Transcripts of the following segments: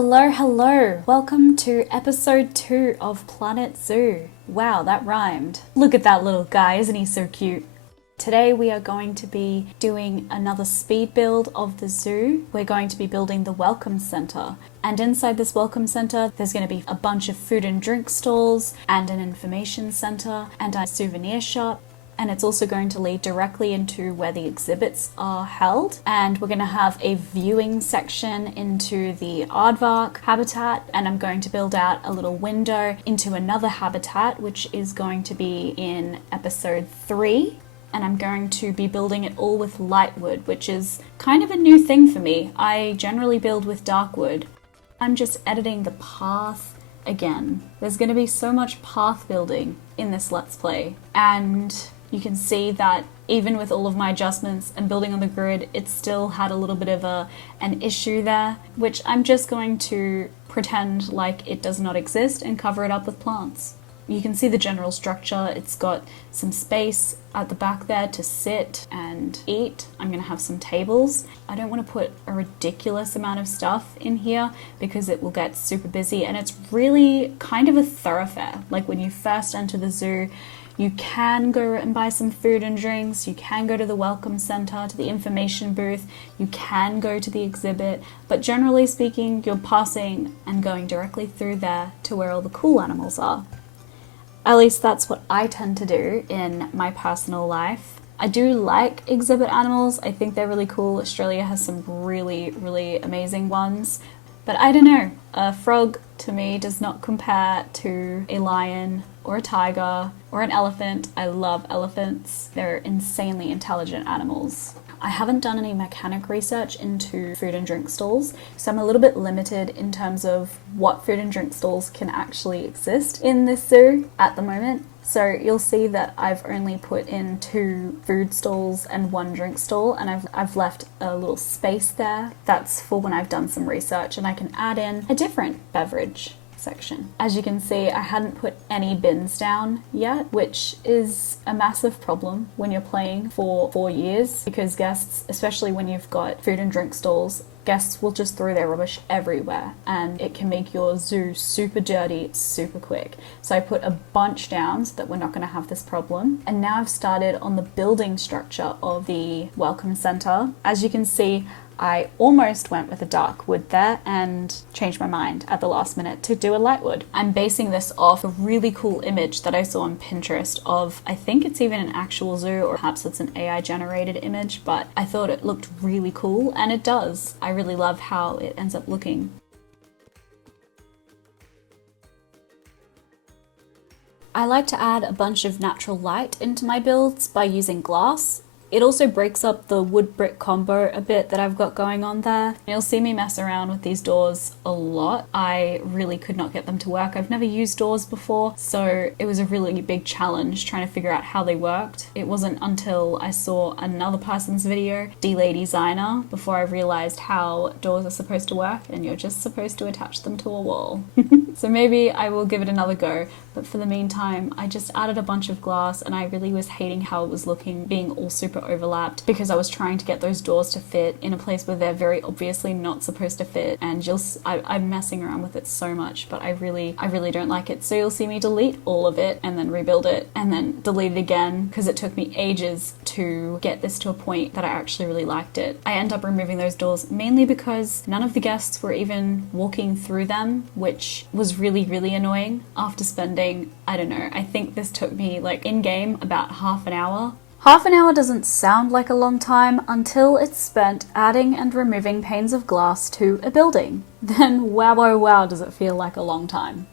Hello! Welcome to episode 2 of Planet Zoo. Wow, that rhymed. Look at that little guy, isn't he so cute? Today we are going to be doing another speed build of the zoo. We're going to be building the Welcome Center. And inside this Welcome Center, there's going to be a bunch of food and drink stalls, and an information center, and a souvenir shop. And it's also going to lead directly into where the exhibits are held. And we're going to have a viewing section into the aardvark habitat, and I'm going to build out a little window into another habitat, which is going to be in episode 3. And I'm going to be building it all with light wood, which is kind of a new thing for me. I generally build with dark wood. I'm just editing the path again. There's going to be so much path building in this Let's Play, and you can see that even with all of my adjustments and building on the grid, it still had a little bit of an issue there, which I'm just going to pretend like it does not exist and cover it up with plants. You can see the general structure. It's got some space at the back there to sit and eat. I'm going to have some tables. I don't want to put a ridiculous amount of stuff in here because it will get super busy, and it's really kind of a thoroughfare. Like when you first enter the zoo, you can go and buy some food and drinks, you can go to the Welcome Center, to the information booth, you can go to the exhibit, but generally speaking, you're passing and going directly through there to where all the cool animals are. At least that's what I tend to do in my personal life. I do like exhibit animals. I think they're really cool. Australia has some really, really amazing ones. But I don't know, a frog to me does not compare to a lion or a tiger or an elephant. I love elephants. They're insanely intelligent animals. I haven't done any mechanic research into food and drink stalls, so I'm a little bit limited in terms of what food and drink stalls can actually exist in this zoo at the moment. So you'll see that I've only put in 2 food stalls and 1 drink stall, and I've left a little space there. That's for when I've done some research and I can add in a different beverage section. As you can see, I hadn't put any bins down yet, which is a massive problem when you're playing for 4 years, because guests, especially when you've got food and drink stalls, guests will just throw their rubbish everywhere, and it can make your zoo super dirty super quick. So I put a bunch down so that we're not going to have this problem. And now I've started on the building structure of the Welcome Center. As you can see, I almost went with a dark wood there and changed my mind at the last minute to do a light wood. I'm basing this off a really cool image that I saw on Pinterest of, I think it's even an actual zoo, or perhaps it's an AI generated image, but I thought it looked really cool, and it does. I really love how it ends up looking. I like to add a bunch of natural light into my builds by using glass. It also breaks up the wood-brick combo a bit that I've got going on there. You'll see me mess around with these doors a lot. I really could not get them to work. I've never used doors before, so it was a really big challenge trying to figure out how they worked. It wasn't until I saw another person's video, D-Lay Designer, before I realized how doors are supposed to work, and you're just supposed to attach them to a wall. So maybe I will give it another go, but for the meantime, I just added a bunch of glass, and I really was hating how it was looking, being all super overlapped, because I was trying to get those doors to fit in a place where they're very obviously not supposed to fit, and I'm messing around with it so much, but I really don't like it. So you'll see me delete all of it and then rebuild it and then delete it again, because it took me ages to get this to a point that I actually really liked it. I end up removing those doors mainly because none of the guests were even walking through them, which was really, really annoying after spending, I don't know, I think this took me like in-game about half an hour. Half an hour doesn't sound like a long time until it's spent adding and removing panes of glass to a building. Then wow oh wow does it feel like a long time.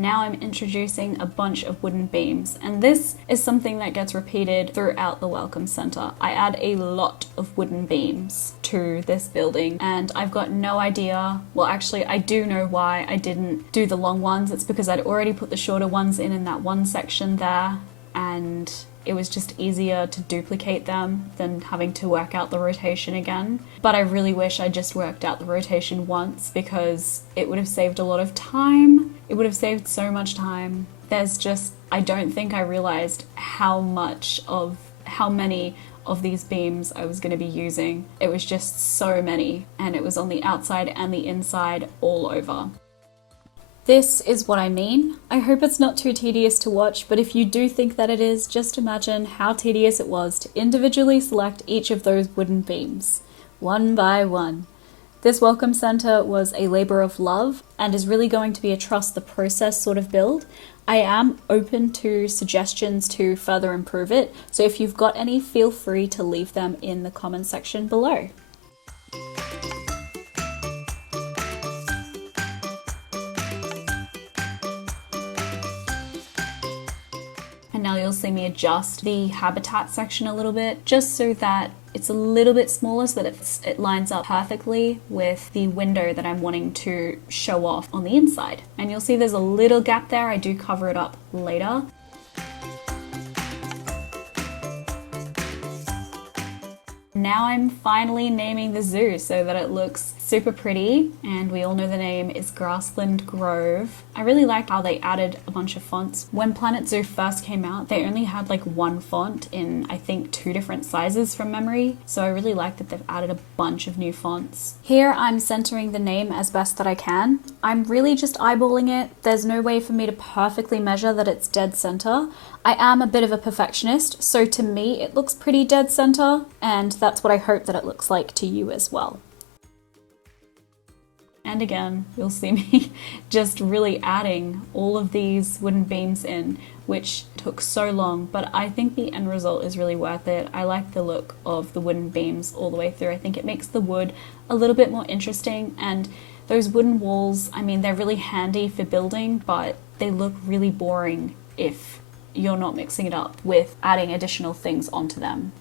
Now I'm introducing a bunch of wooden beams, and this is something that gets repeated throughout the Welcome Center. I add a lot of wooden beams to this building, and I've got no idea, well actually I do know why I didn't do the long ones. It's because I'd already put the shorter ones in that one section there, and it was just easier to duplicate them than having to work out the rotation again. But I really wish I just worked out the rotation once, because it would have saved a lot of time. It would have saved so much time. I don't think I realized how many of these beams I was going to be using. It was just so many, and it was on the outside and the inside all over. This is what I mean. I hope it's not too tedious to watch, but if you do think that it is, just imagine how tedious it was to individually select each of those wooden beams, one by one. This welcome center was a labor of love and is really going to be a trust the process sort of build. I am open to suggestions to further improve it, so if you've got any, feel free to leave them in the comment section below. And now you'll see me adjust the habitat section a little bit, just so that it's a little bit smaller, so that it lines up perfectly with the window that I'm wanting to show off on the inside. And you'll see there's a little gap there. I do cover it up later. Now I'm finally naming the zoo so that it looks super pretty, and we all know the name is Grassland Grove. I really liked how they added a bunch of fonts. When Planet Zoo first came out, they only had like one font in, I think, 2 different sizes from memory, so I really like that they've added a bunch of new fonts. Here I'm centering the name as best that I can. I'm really just eyeballing it. There's no way for me to perfectly measure that it's dead center. I am a bit of a perfectionist, so to me it looks pretty dead center, and that's what I hope that it looks like to you as well. And again, you'll see me just really adding all of these wooden beams in, which took so long, but I think the end result is really worth it. I like the look of the wooden beams all the way through. I think it makes the wood a little bit more interesting, and those wooden walls, I mean, they're really handy for building, but they look really boring if you're not mixing it up with adding additional things onto them.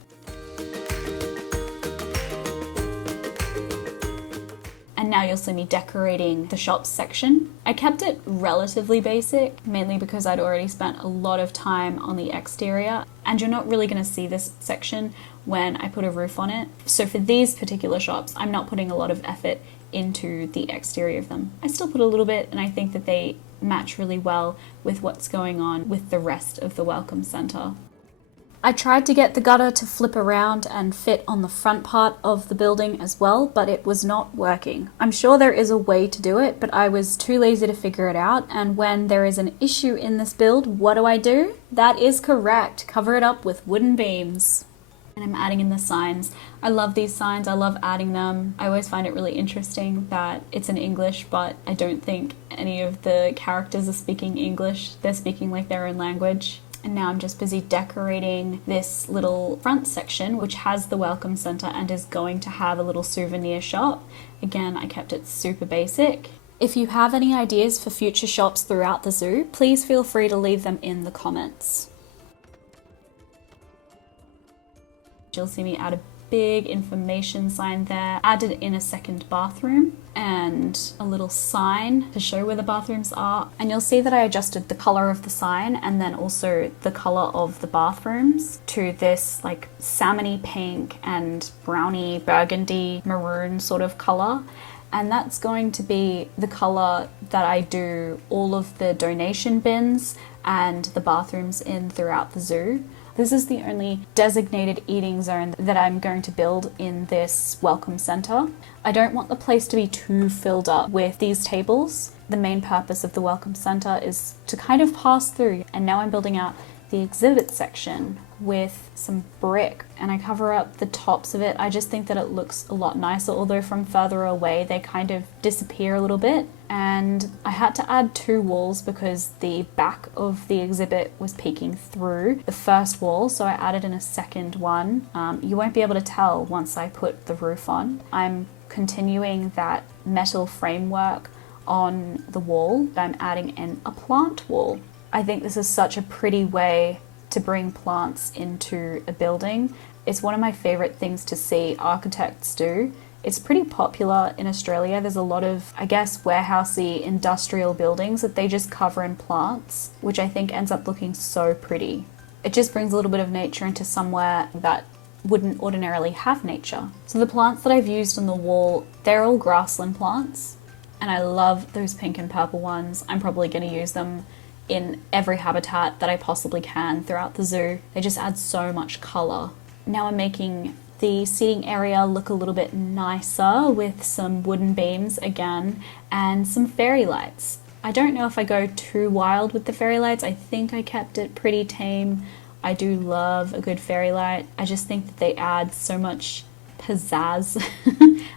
And now you'll see me decorating the shops section. I kept it relatively basic, mainly because I'd already spent a lot of time on the exterior, and you're not really going to see this section when I put a roof on it. So for these particular shops, I'm not putting a lot of effort into the exterior of them. I still put a little bit, and I think that they match really well with what's going on with the rest of the welcome center. I tried to get the gutter to flip around and fit on the front part of the building as well, but it was not working. I'm sure there is a way to do it, but I was too lazy to figure it out, and when there is an issue in this build, what do? That is correct, cover it up with wooden beams. And I'm adding in the signs. I love these signs, I love adding them. I always find it really interesting that it's in English, but I don't think any of the characters are speaking English. They're speaking like their own language. And now I'm just busy decorating this little front section, which has the welcome center and is going to have a little souvenir shop. Again, I kept it super basic. If you have any ideas for future shops throughout the zoo, please feel free to leave them in the comments. You'll see me add a big information sign there, added in a second bathroom and a little sign to show where the bathrooms are. And you'll see that I adjusted the color of the sign and then also the color of the bathrooms to this like salmony pink and browny burgundy maroon sort of color. And that's going to be the color that I do all of the donation bins and the bathrooms in throughout the zoo. This is the only designated eating zone that I'm going to build in this welcome center. I don't want the place to be too filled up with these tables. The main purpose of the welcome center is to kind of pass through, and now I'm building out the exhibit section with some brick, and I cover up the tops of it. I just think that it looks a lot nicer, although from further away they kind of disappear a little bit. And I had to add 2 walls because the back of the exhibit was peeking through the first wall, so I added in a second one. You won't be able to tell once I put the roof on. I'm continuing that metal framework on the wall. I'm adding in a plant wall. I think this is such a pretty way to bring plants into a building. It's one of my favorite things to see architects do. It's pretty popular in Australia. There's a lot of, I guess, warehousey industrial buildings that they just cover in plants, which I think ends up looking so pretty. It just brings a little bit of nature into somewhere that wouldn't ordinarily have nature. So the plants that I've used on the wall, they're all grassland plants, and I love those pink and purple ones. I'm probably going to use them in every habitat that I possibly can throughout the zoo. They just add so much colour. Now I'm making the seating area look a little bit nicer with some wooden beams again and some fairy lights. I don't know if I go too wild with the fairy lights. I think I kept it pretty tame. I do love a good fairy light. I just think that they add so much pizzazz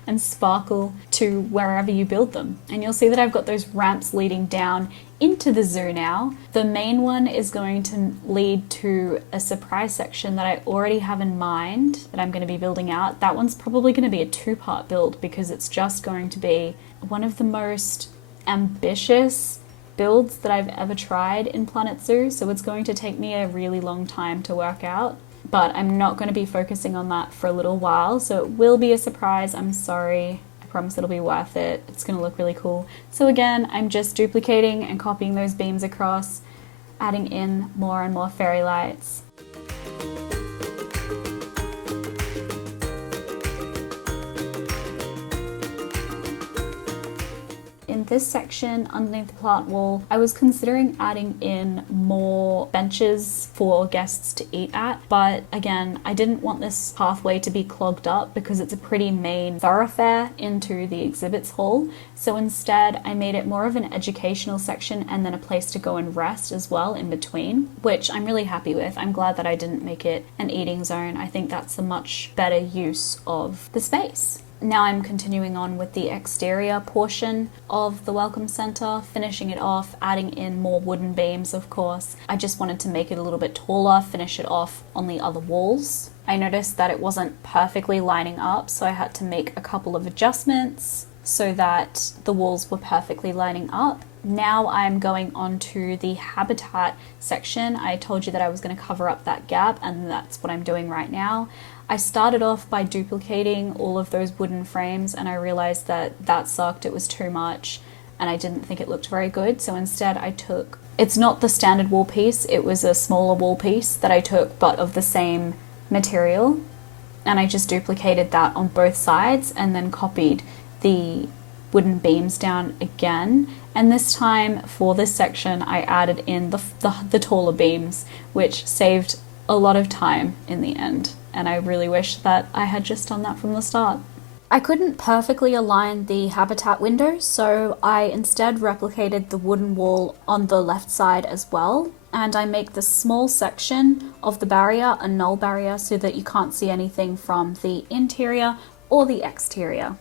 and sparkle to wherever you build them. And you'll see that I've got those ramps leading down into the zoo now. The main one is going to lead to a surprise section that I already have in mind that I'm going to be building out. That one's probably going to be a two-part build because it's just going to be one of the most ambitious builds that I've ever tried in Planet Zoo, so it's going to take me a really long time to work out. But I'm not going to be focusing on that for a little while, so it will be a surprise. I'm sorry. I promise it'll be worth it. It's going to look really cool. So again, I'm just duplicating and copying those beams across, adding in more and more fairy lights. In this section underneath the plant wall, I was considering adding in more benches for guests to eat at, but again, I didn't want this pathway to be clogged up because it's a pretty main thoroughfare into the exhibits hall. So instead, I made it more of an educational section and then a place to go and rest as well in between, which I'm really happy with. I'm glad that I didn't make it an eating zone. I think that's a much better use of the space. Now I'm continuing on with the exterior portion of the Welcome Center, finishing it off, adding in more wooden beams, of course. I just wanted to make it a little bit taller, finish it off on the other walls. I noticed that it wasn't perfectly lining up, so I had to make a couple of adjustments so that the walls were perfectly lining up. Now I'm going on to the habitat section. I told you that I was going to cover up that gap, and that's what I'm doing right now. I started off by duplicating all of those wooden frames, and I realized that that sucked. It was too much and I didn't think it looked very good. So instead I took, it's not the standard wall piece, it was a smaller wall piece that I took but of the same material, and I just duplicated that on both sides and then copied the wooden beams down again. And this time for this section I added in the taller beams, which saved a lot of time in the end. And I really wish that I had just done that from the start. I couldn't perfectly align the habitat windows, so I instead replicated the wooden wall on the left side as well. And I make the small section of the barrier a null barrier so that you can't see anything from the interior or the exterior.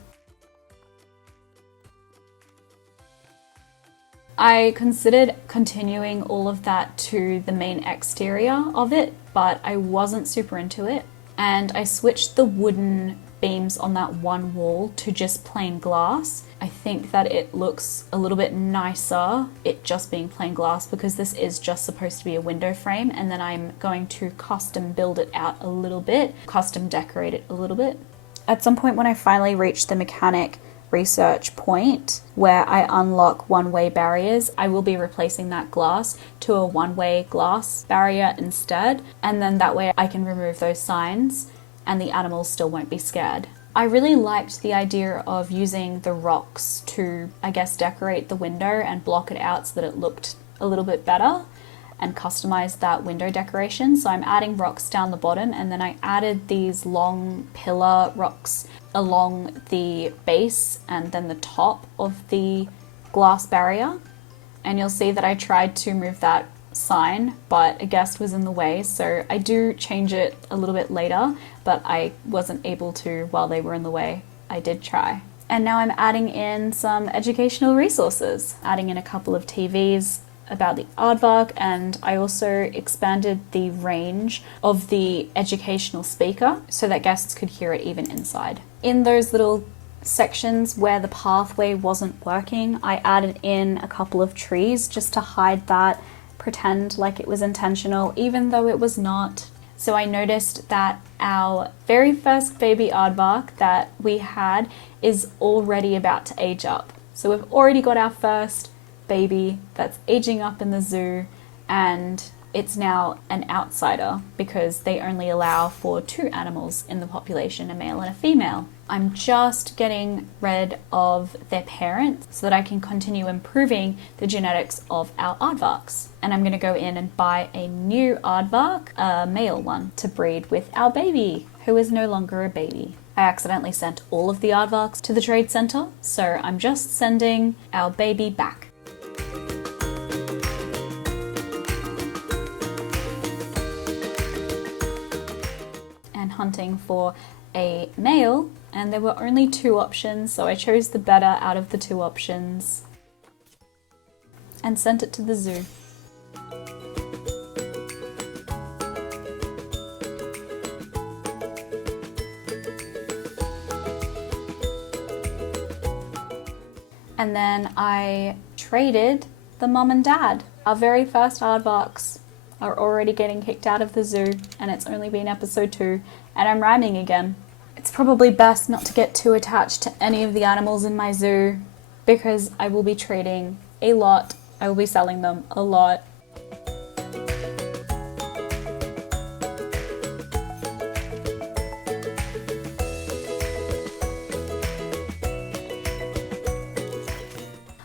I considered continuing all of that to the main exterior of it, but I wasn't super into it. And I switched the wooden beams on that one wall to just plain glass. I think that it looks a little bit nicer, it just being plain glass, because this is just supposed to be a window frame, and then I'm going to custom build it out a little bit, custom decorate it a little bit. At some point when I finally reach the mechanic research point where I unlock one-way barriers, I will be replacing that glass to a one-way glass barrier instead, and then that way I can remove those signs and the animals still won't be scared. I really liked the idea of using the rocks to, I guess, decorate the window and block it out so that it looked a little bit better and customize that window decoration. So I'm adding rocks down the bottom, and then I added these long pillar rocks along the base and then the top of the glass barrier. And you'll see that I tried to move that sign, but a guest was in the way, so I do change it a little bit later, but I wasn't able to while they were in the way. I did try. And now I'm adding in some educational resources, adding in a couple of TVs about the aardvark, and I also expanded the range of the educational speaker so that guests could hear it even inside. In those little sections where the pathway wasn't working, I added in a couple of trees just to hide that, pretend like it was intentional, even though it was not. So I noticed that our very first baby aardvark that we had is already about to age up. So we've already got our first baby that's aging up in the zoo, and it's now an outsider because they only allow for 2 animals in the population, a male and a female. I'm just getting rid of their parents so that I can continue improving the genetics of our aardvarks. And I'm going to go in and buy a new aardvark, a male one, to breed with our baby, who is no longer a baby. I accidentally sent all of the aardvarks to the trade center, so I'm just sending our baby back. And hunting for a male, and there were only 2 options, so I chose the better out of the 2 options and sent it to the zoo. And then I traded the mum and dad. Our very first aardvarks are already getting kicked out of the zoo, and it's only been episode 2, and I'm rhyming again. It's probably best not to get too attached to any of the animals in my zoo because I will be trading a lot. I will be selling them a lot.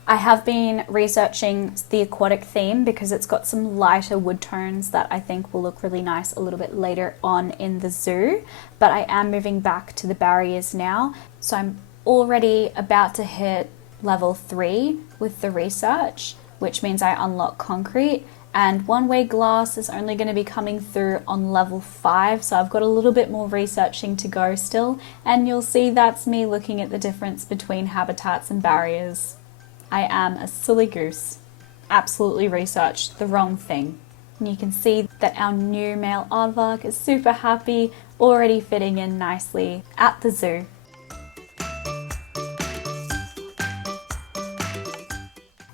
I have been researching the aquatic theme because it's got some lighter wood tones that I think will look really nice a little bit later on in the zoo, but I am moving back to the barriers now, so I'm already about to hit level 3 with the research, which means I unlock concrete, and one-way glass is only going to be coming through on level 5, so I've got a little bit more researching to go still, and you'll see that's me looking at the difference between habitats and barriers. I am a silly goose. Absolutely researched the wrong thing. And you can see that our new male aardvark is super happy, already fitting in nicely at the zoo.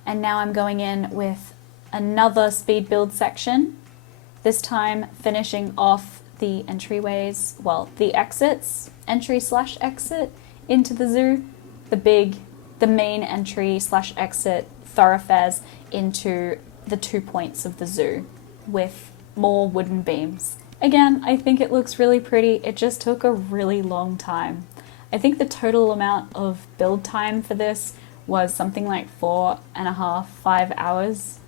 And now I'm going in with another speed build section, this time finishing off the entryways, well, the exits, entry/exit into the zoo, the main entry/exit thoroughfares into the 2 points of the zoo with more wooden beams. Again, I think it looks really pretty. It just took a really long time. I think the total amount of build time for this was something like 4.5, 5 hours.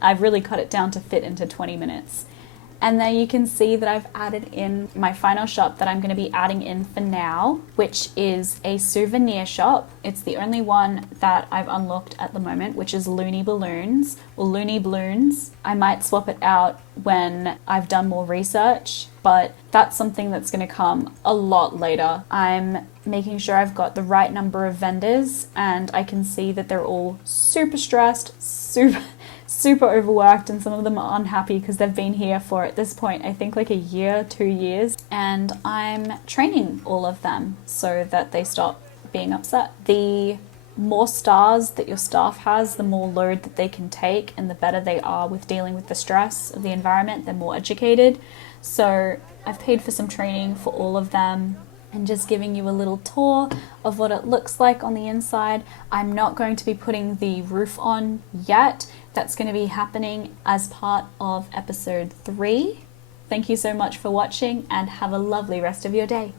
I've really cut it down to fit into 20 minutes. And there you can see that I've added in my final shop that I'm going to be adding in for now, which is a souvenir shop. It's the only one that I've unlocked at the moment, which is Loony Balloons or Loony Balloons. I might swap it out when I've done more research, but that's something that's going to come a lot later. I'm making sure I've got the right number of vendors, and I can see that they're all super stressed, super overworked, and some of them are unhappy because they've been here for, at this point, I think like a year, 2 years, and I'm training all of them so that they stop being upset. The more stars that your staff has, the more load that they can take, and the better they are with dealing with the stress of the environment. They're more educated. So I've paid for some training for all of them, and just giving you a little tour of what it looks like on the inside. I'm not going to be putting the roof on yet. That's going to be happening as part of episode 3. Thank you so much for watching, and have a lovely rest of your day.